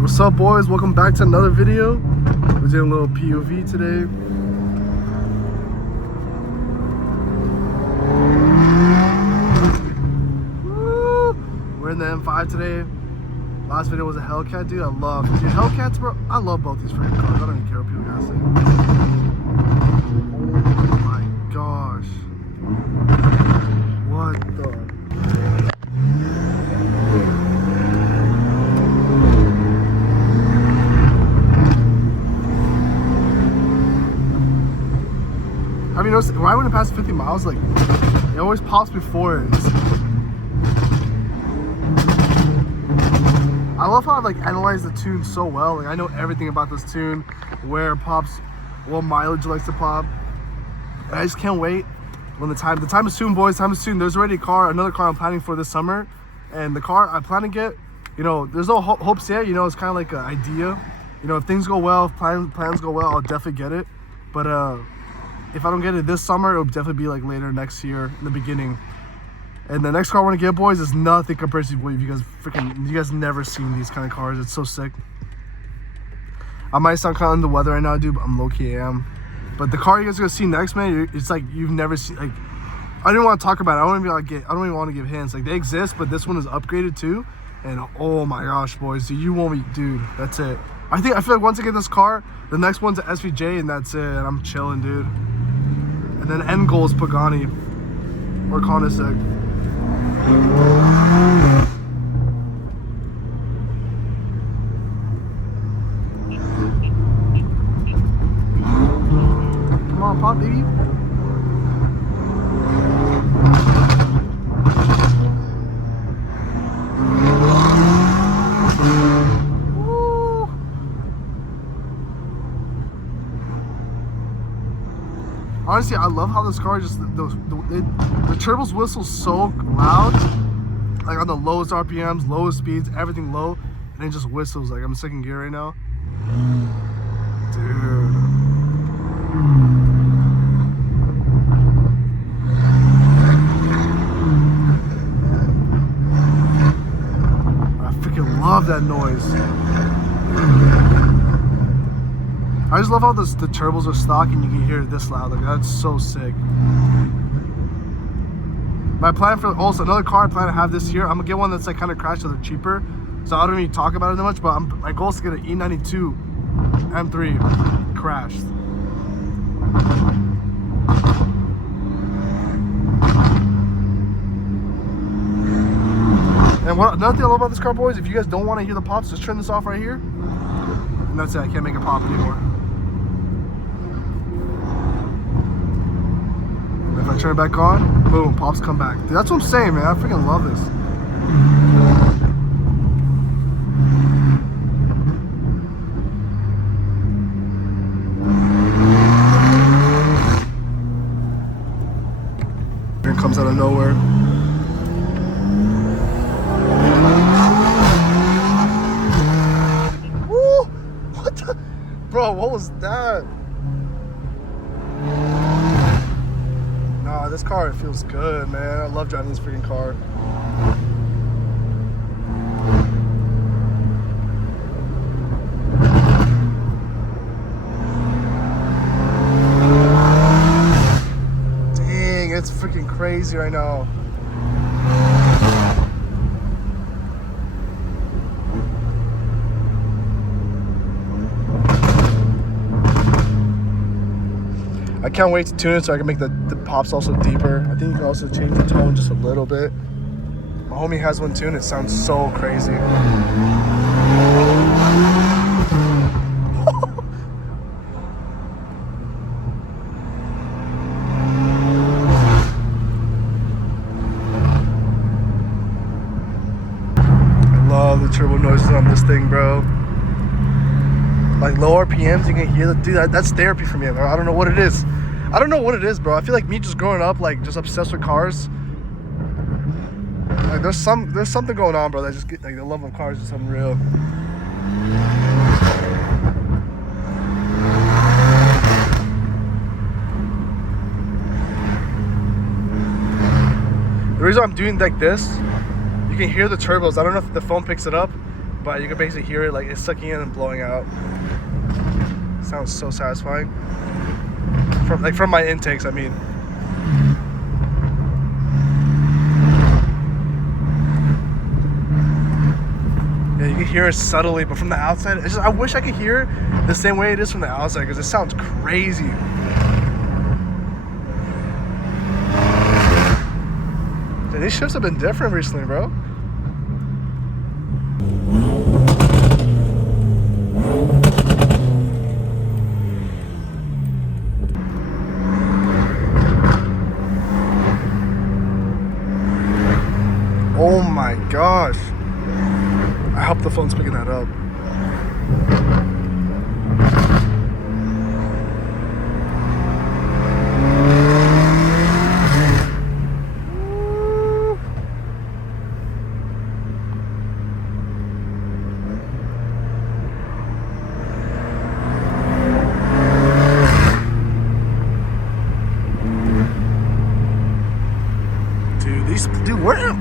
What's up, boys? Welcome back to another video. We're doing a little POV today. Woo! We're in the M5 today. Last video was a Hellcat, dude. Dude, Hellcats, bro. I love both these freaking cars. I don't even care what people gotta say. Oh my gosh. What the? Have you noticed, right when it passes 50 miles, like, it always pops before it. I love how I like analyze the tune so well. Like, I know everything about this tune, where it pops, what mileage it likes to pop. And I just can't wait when the time is soon, boys. Time is soon. There's already another car I'm planning for this summer. And the car I plan to get, you know, there's no hopes yet. You know, it's kind of like an idea. You know, if things go well, if plans go well, I'll definitely get it. But if I don't get it this summer, it'll definitely be like later next year in the beginning. And the next car I want to get, boys, is nothing compared to what you guys never seen these kind of cars. It's so sick. I might sound kind of under the weather right now, dude, but I'm low-key am. But the car you guys are gonna see next, man, it's like you've never seen. Like, I didn't want to talk about it. I don't even want to give hints. Like, they exist, but this one is upgraded too. And oh my gosh, boys, dude, you won't be, dude. That's it. I feel like once I get this car, the next one's an SVJ, and that's it. And I'm chilling, dude. And then end goal is Pagani or Koenigsegg. Come on, pop, baby. Honestly, I love how this car just, the turbos whistle so loud, like on the lowest RPMs, lowest speeds, everything low, and it just whistles. Like, I'm in second gear right now. Dude. I freaking love that noise. I just love how the turbos are stock and you can hear it this loud. Like, that's so sick. My plan for also another car I plan to have this year, I'm gonna get one that's like kind of crashed, so they're cheaper. So I don't even talk about it that much, but my goal is to get an E92 M3 crashed. And another thing I love about this car, boys, if you guys don't want to hear the pops, just turn this off right here. And that's it. I can't make it pop anymore. If I turn it back on, boom, pops come back. Dude, that's what I'm saying, man. I freaking love this. It comes out of nowhere. Woo! What the? Bro, what was that? Nah, this car, it feels good, man. I love driving this freaking car. Dang, it's freaking crazy right now. I can't wait to tune it so I can make the pops also deeper. I think you can also change the tone just a little bit. My homie has one tuned. It sounds so crazy. I love the turbo noises on this thing, bro. Like, low RPMs, you can hear the dude. That's therapy for me. I don't know what it is. I don't know what it is, bro. I feel like me just growing up, like, just obsessed with cars. Like, there's something going on, bro. That just get, like, the love of cars is unreal. The reason I'm doing like this, you can hear the turbos. I don't know if the phone picks it up, but you can basically hear it like it's sucking in and blowing out. Sounds so satisfying. From my intakes, I mean. Yeah, you can hear it subtly, but from the outside, it's just, I wish I could hear it the same way it is from the outside, because it sounds crazy. Dude, these shifts have been different recently, bro. Oh my gosh. I hope the phone's picking that up.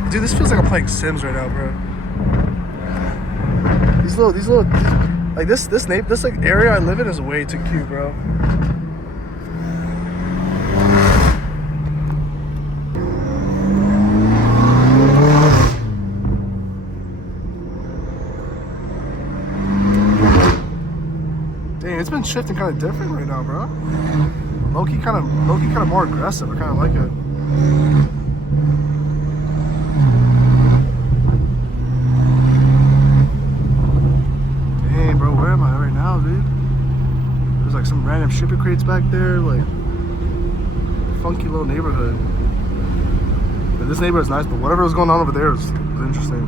Dude, this feels like I'm playing Sims right now, bro. These little, like this like area I live in is way too cute, bro. Dang, it's been shifting kind of different right now, bro. Low-key kind of more aggressive. I kind of like it. Like some random shipping crates back there, like funky little neighborhood. But this neighborhood's nice, but whatever was going on over there was interesting.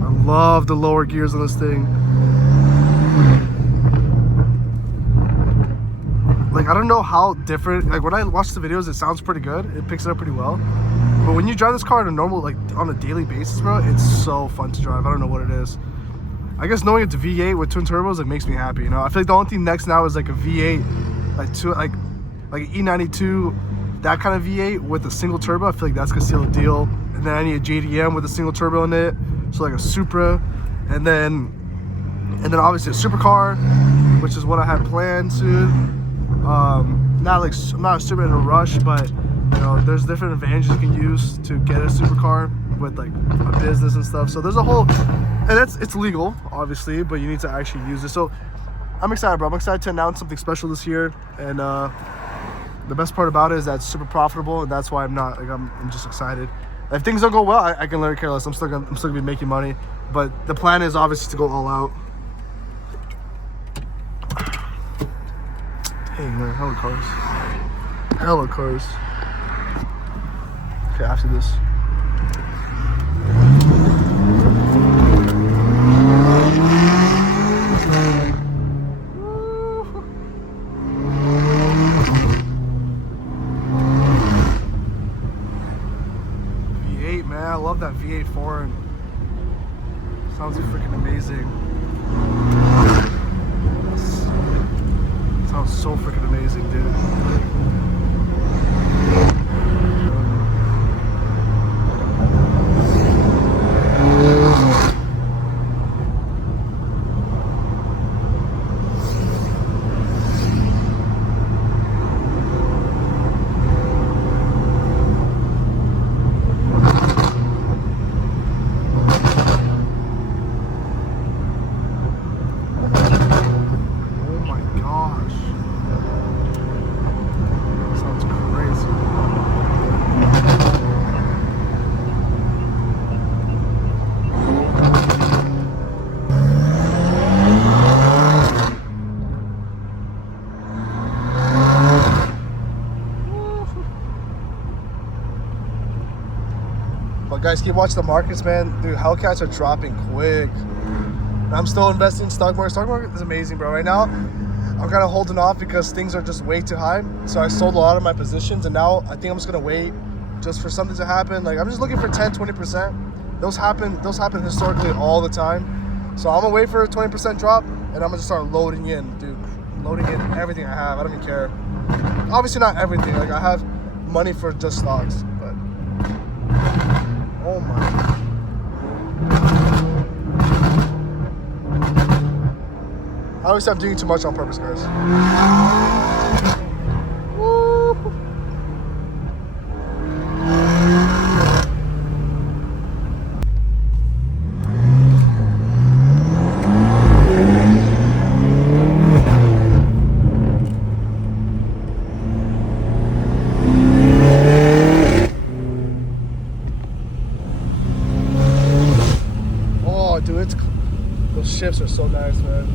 I love the lower gears on this thing. Like, I don't know how different, like when I watch the videos, it sounds pretty good. It picks it up pretty well. But when you drive this car on a normal, like on a daily basis, bro, it's so fun to drive. I don't know what it is. I guess knowing it's a V8 with twin turbos, it makes me happy, you know? I feel like the only thing next now is like a V8, like an E92, that kind of V8 with a single turbo. I feel like that's gonna seal the deal. And then I need a JDM with a single turbo in it. So like a Supra. And then obviously a supercar, which is what I had planned to. I'm not super in a rush, but you know, there's different advantages you can use to get a supercar with like a business and stuff. So there's a whole, and it's legal obviously, but you need to actually use it. So I'm excited, bro. I'm excited to announce something special this year, and the best part about it is that it's super profitable, and that's why I'm just excited. If things don't go well, I can literally care less. I'm still gonna be making money, but the plan is obviously to go all out. Dang, man, hella cars. Hella cars. Okay, after this. V8, man, I love that V8 foreign. Sounds freaking amazing. Sounds so freaking amazing, dude. But guys, keep watching the markets, man. Dude, Hellcats are dropping quick. I'm still investing in stock market. Stock market is amazing, bro. Right now, I'm kind of holding off because things are just way too high. So I sold a lot of my positions, and now I think I'm just gonna wait just for something to happen. Like, I'm just looking for 10, 20%. Those happen historically all the time. So I'm gonna wait for a 20% drop, and I'm gonna just start loading in, dude. loading in everything I have. I don't even care. Obviously not everything. Like I have money for just stocks, but oh my. Obviously I'm doing too much on purpose, guys. Woo. Oh, dude, those shifts are so nice, man.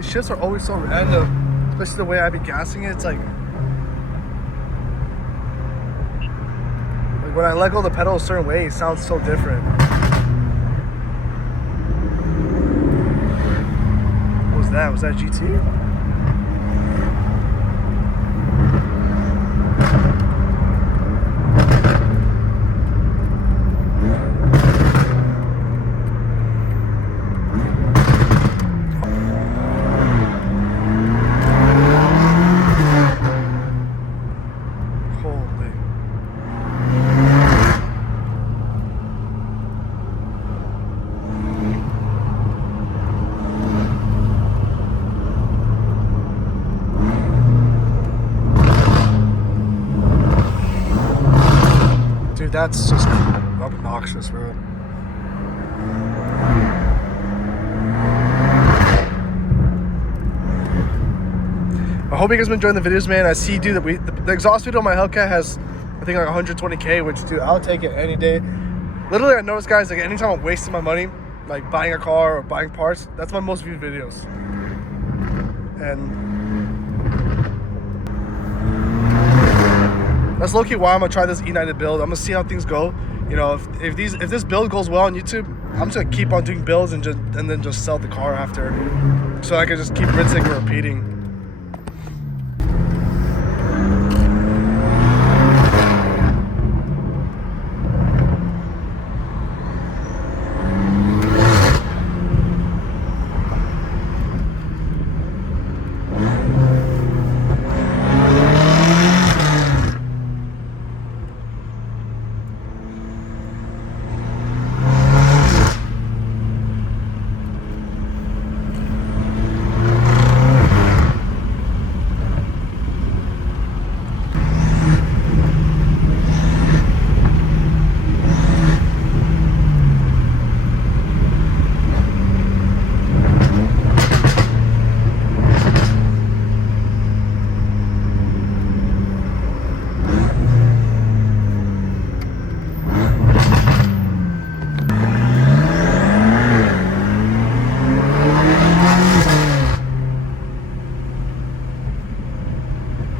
Shifts are always so random, especially the way I be gassing it. It's like when I let go of the pedal a certain way, it sounds so different. What was that? Was that GT? That's just obnoxious, bro. I hope you guys been enjoying the videos, man. I see, dude, that the exhaust video on my Hellcat has, I think, like 120K, which, dude, I'll take it any day. Literally, I notice, guys, like anytime I'm wasting my money, like buying a car or buying parts, that's my most viewed videos. And that's low-key why I'm gonna try this E90 build. I'm gonna see how things go. You know, if this build goes well on YouTube, I'm just gonna keep on doing builds and then just sell the car after, so I can just keep rinsing and repeating.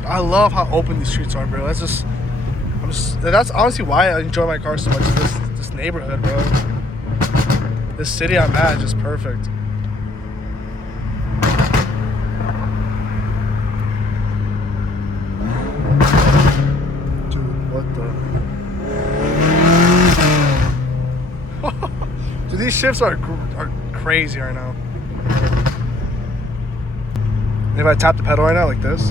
I love how open these streets are, bro. That's honestly why I enjoy my car so much. This neighborhood, bro. This city I'm at is just perfect. Dude, what the? Dude, these shifts are crazy right now. And if I tap the pedal right now like this,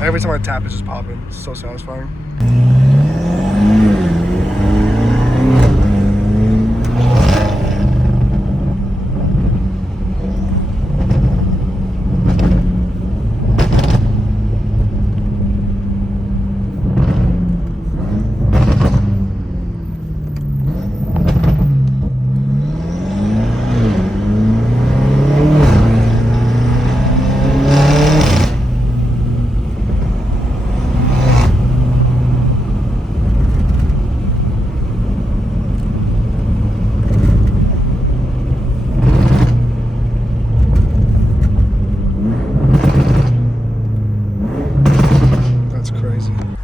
every time I tap, it's just popping. It's so satisfying.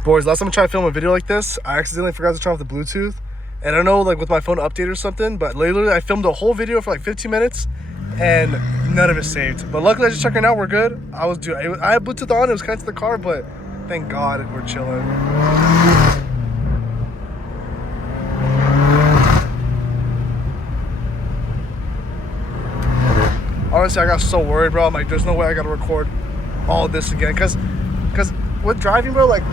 Boys, last time I tried to film a video like this, I accidentally forgot to turn off the Bluetooth. And I don't know, like with my phone updated or something, but literally I filmed a whole video for like 15 minutes and none of it saved. But luckily I just checked it out, we're good. I had Bluetooth on, it was connected to the car, but thank God we're chilling. Honestly, I got so worried, bro. I'm like, there's no way I gotta record all of this again. Cause with driving, bro, like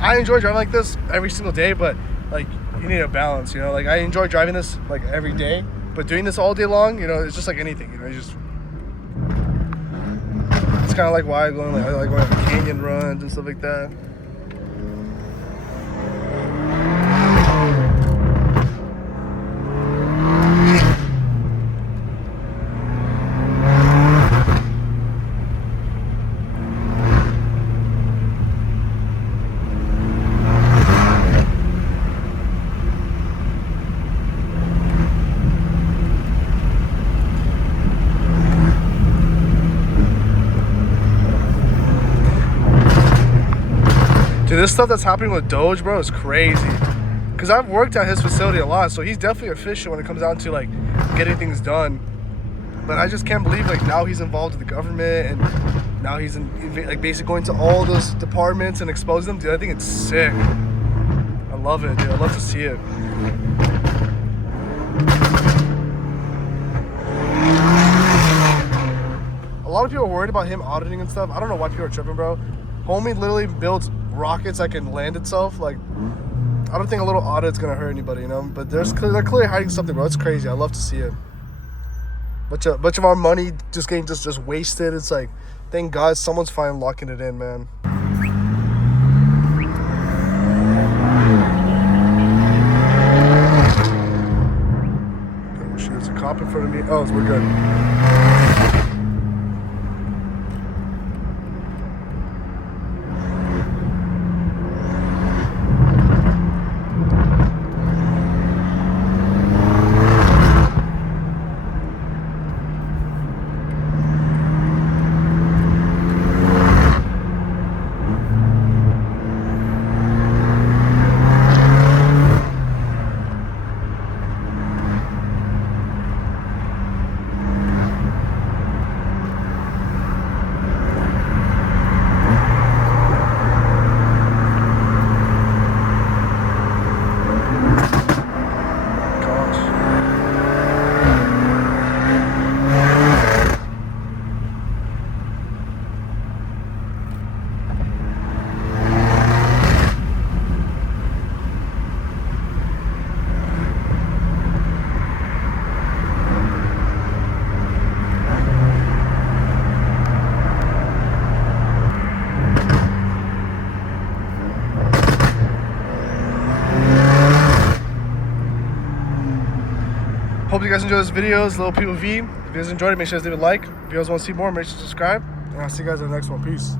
I enjoy driving like this every single day, but like you need a balance, you know? Like I enjoy driving this like every day, but doing this all day long, you know, it's just like anything, you know, it's kind of like why I like going on canyon runs and stuff like that. Dude, this stuff that's happening with Doge, bro, is crazy. Because I've worked at his facility a lot, so he's definitely efficient when it comes down to, like, getting things done. But I just can't believe, like, now he's involved with the government, and now he's, like, basically going to all those departments and exposing them. Dude, I think it's sick. I love it, dude. I love to see it. A lot of people are worried about him auditing and stuff. I don't know why people are tripping, bro. Homie literally builds rockets that can land itself. Like, I don't think a little audit's gonna hurt anybody, you know. But they're clearly hiding something, bro. It's crazy. I love to see it. Bunch of our money just getting just wasted. It's like, thank God someone's finally locking it in, man. Oh shit, there's a cop in front of me. Oh, we're good. Hope you guys enjoy this video. It's Little People V. If you guys enjoyed it, make sure to leave a like. If you guys want to see more, make sure to subscribe. And I'll see you guys in the next one. Peace.